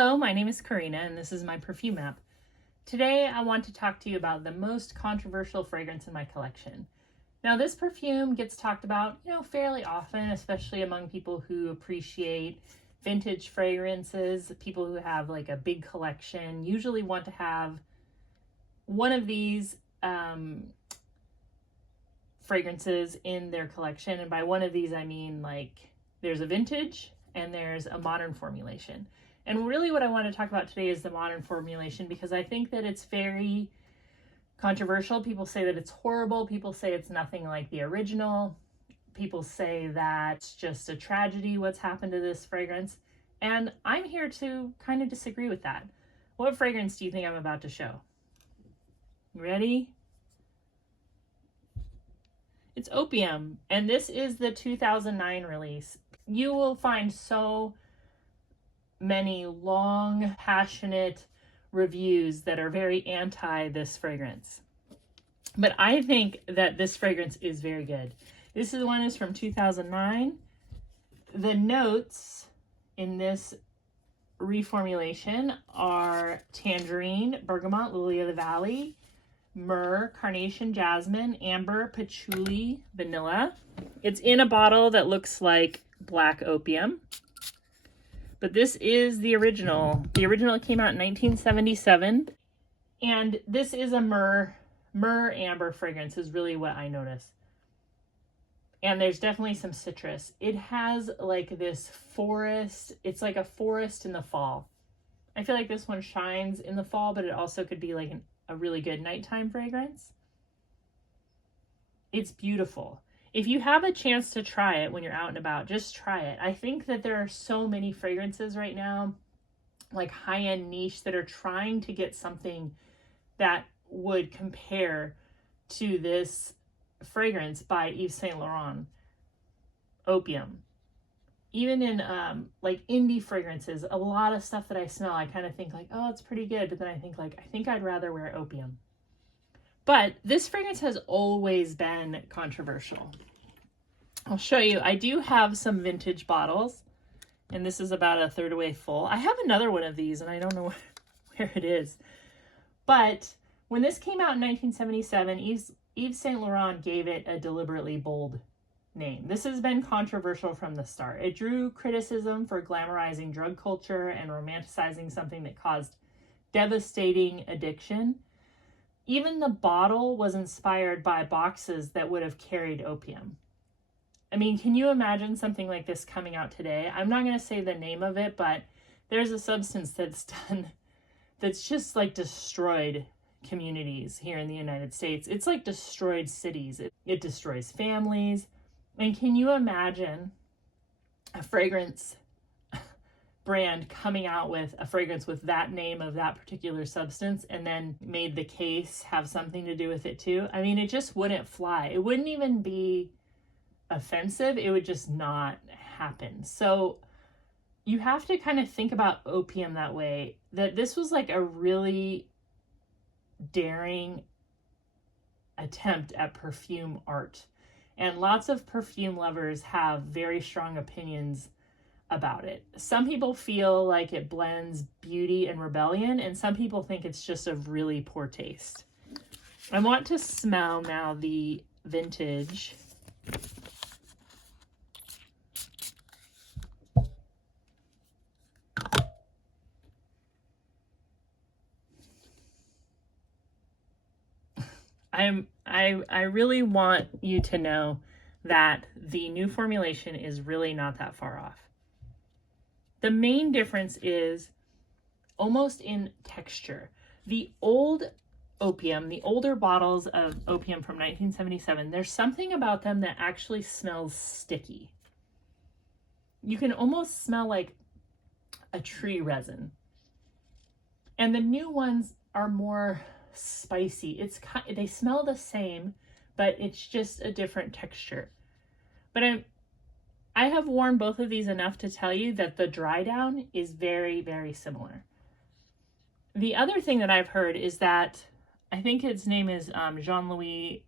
Hello, my name is Karina and this is my perfume app. Today I want to talk to you about the most controversial fragrance in my collection. Now this perfume gets talked about, fairly often, especially among people who appreciate vintage fragrances. People who have like a big collection usually want to have one of these fragrances in their collection. And by one of these, I mean like there's a vintage and there's a modern formulation. And really what I want to talk about today is the modern formulation, because I think that it's very controversial. People say that it's horrible. People say it's nothing like the original. People say that it's just a tragedy what's happened to this fragrance. And I'm here to kind of disagree with that. What fragrance do you think I'm about to show? Ready? It's Opium, and this is the 2009 release. You will find so many long, passionate reviews that are very anti this fragrance. But I think that this fragrance is very good. This one is from 2009. The notes in this reformulation are tangerine, bergamot, lily of the valley, myrrh, carnation, jasmine, amber, patchouli, vanilla. It's in a bottle that looks like black opium. But this is the original. The original came out in 1977. And this is a myrrh amber fragrance is really what I notice. And there's definitely some citrus. It has like this forest. It's like a forest in the fall. I feel like this one shines in the fall, but it also could be like a really good nighttime fragrance. It's beautiful. If you have a chance to try it when you're out and about, just try it. I think that there are so many fragrances right now, like high-end niche, that are trying to get something that would compare to this fragrance by Yves Saint Laurent, Opium. Even in like indie fragrances, a lot of stuff that I smell, I kind of think like, oh, it's pretty good. But then I think I'd rather wear Opium. But this fragrance has always been controversial. I'll show you. I do have some vintage bottles, and this is about a third away full. I have another one of these, and I don't know where it is. But when this came out in 1977, Yves Saint Laurent gave it a deliberately bold name. This has been controversial from the start. It drew criticism for glamorizing drug culture and romanticizing something that caused devastating addiction. Even the bottle was inspired by boxes that would have carried opium. I mean, can you imagine something like this coming out today? I'm not going to say the name of it, but there's a substance that's just like destroyed communities here in the United States. It's like destroyed cities. It destroys families. And can you imagine a fragrance brand coming out with a fragrance with that name of that particular substance and then made the case have something to do with it too? I mean, it just wouldn't fly. It wouldn't even be offensive. It would just not happen. So you have to kind of think about opium that way, that this was like a really daring attempt at perfume art. And lots of perfume lovers have very strong opinions about it. Some people feel like it blends beauty and rebellion, and some people think it's just of really poor taste. I want to smell now the vintage. I really want you to know that the new formulation is really not that far off. The main difference is almost in texture. The old opium, the older bottles of opium from 1977, there's something about them that actually smells sticky. You can almost smell like a tree resin. And the new ones are more spicy. They smell the same, but it's just a different texture. But I have worn both of these enough to tell you that the dry down is very, very similar. The other thing that I've heard is that, I think his name is Jean-Louis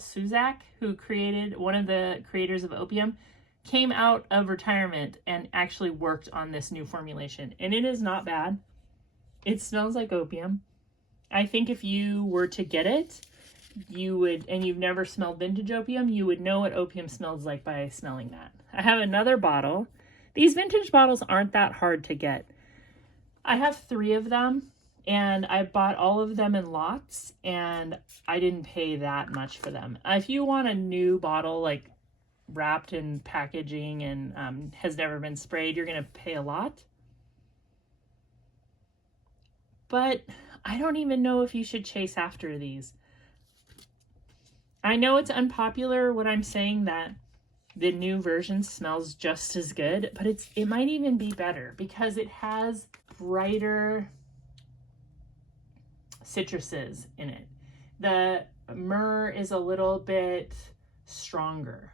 Suzak, who one of the creators of Opium, came out of retirement and actually worked on this new formulation. And it is not bad. It smells like opium. I think if you were to get it, you would, and you've never smelled vintage opium, you would know what opium smells like by smelling that. I have another bottle. These vintage bottles aren't that hard to get. I have 3 of them, and I bought all of them in lots, and I didn't pay that much for them. If you want a new bottle, like wrapped in packaging and has never been sprayed, you're going to pay a lot. But I don't even know if you should chase after these. I know it's unpopular what I'm saying, that the new version smells just as good, but it might even be better because it has brighter citruses in it. The myrrh is a little bit stronger.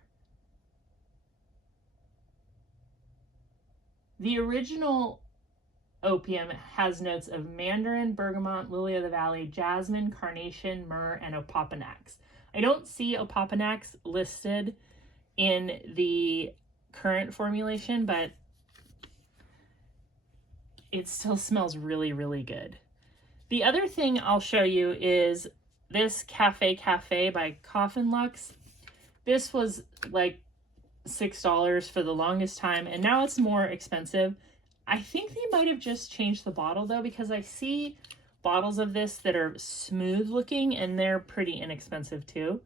The original opium has notes of mandarin, bergamot, lily of the valley, jasmine, carnation, myrrh, and opopanax. I don't see opopanax listed in the current formulation, but it still smells really, really good. The other thing I'll show you is this Cafe by Coffin Lux. This was like $6 for the longest time, and now it's more expensive. I think they might have just changed the bottle though, because I see bottles of this that are smooth looking and they're pretty inexpensive too.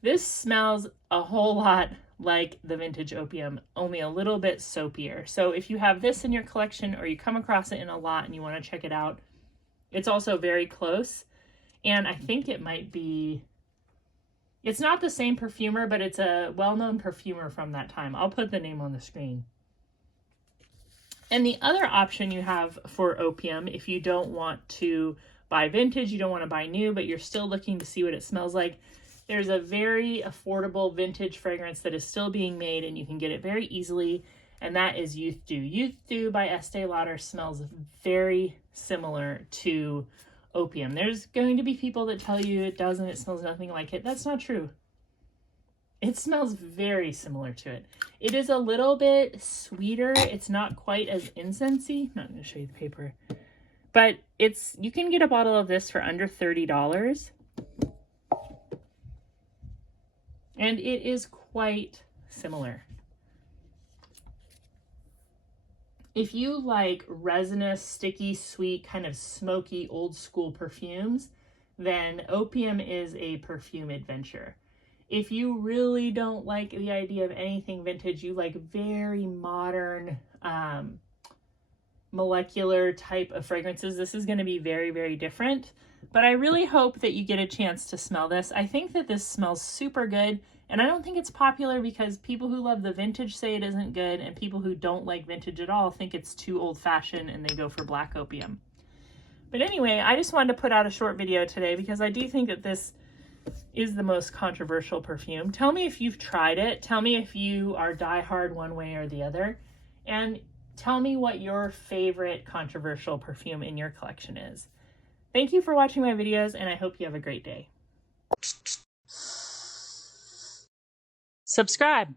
This smells a whole lot like the vintage opium, only a little bit soapier. So if you have this in your collection or you come across it in a lot and you want to check it out, it's also very close. And I think it might be, it's not the same perfumer, but it's a well-known perfumer from that time. I'll put the name on the screen. And the other option you have for opium, if you don't want to buy vintage, you don't want to buy new, but you're still looking to see what it smells like, there's a very affordable vintage fragrance that is still being made and you can get it very easily, and that is Youth Dew. Youth Dew by Estee Lauder smells very similar to opium. There's going to be people that tell you it doesn't, it smells nothing like it. That's not true. It smells very similar to it. It is a little bit sweeter. It's not quite as incensey. I'm not going to show you the paper. But you can get a bottle of this for under $30. And it is quite similar. If you like resinous, sticky, sweet, kind of smoky, old school perfumes, then opium is a perfume adventure. If you really don't like the idea of anything vintage, you like very modern, molecular type of fragrances, this is going to be very, very different. But I really hope that you get a chance to smell this. I think that this smells super good, and I don't think it's popular because people who love the vintage say it isn't good, and people who don't like vintage at all think it's too old-fashioned and they go for black opium. But anyway, I just wanted to put out a short video today because I do think that this is the most controversial perfume. Tell me if you've tried it. Tell me if you are diehard one way or the other. And tell me what your favorite controversial perfume in your collection is. Thank you for watching my videos, and I hope you have a great day. Subscribe.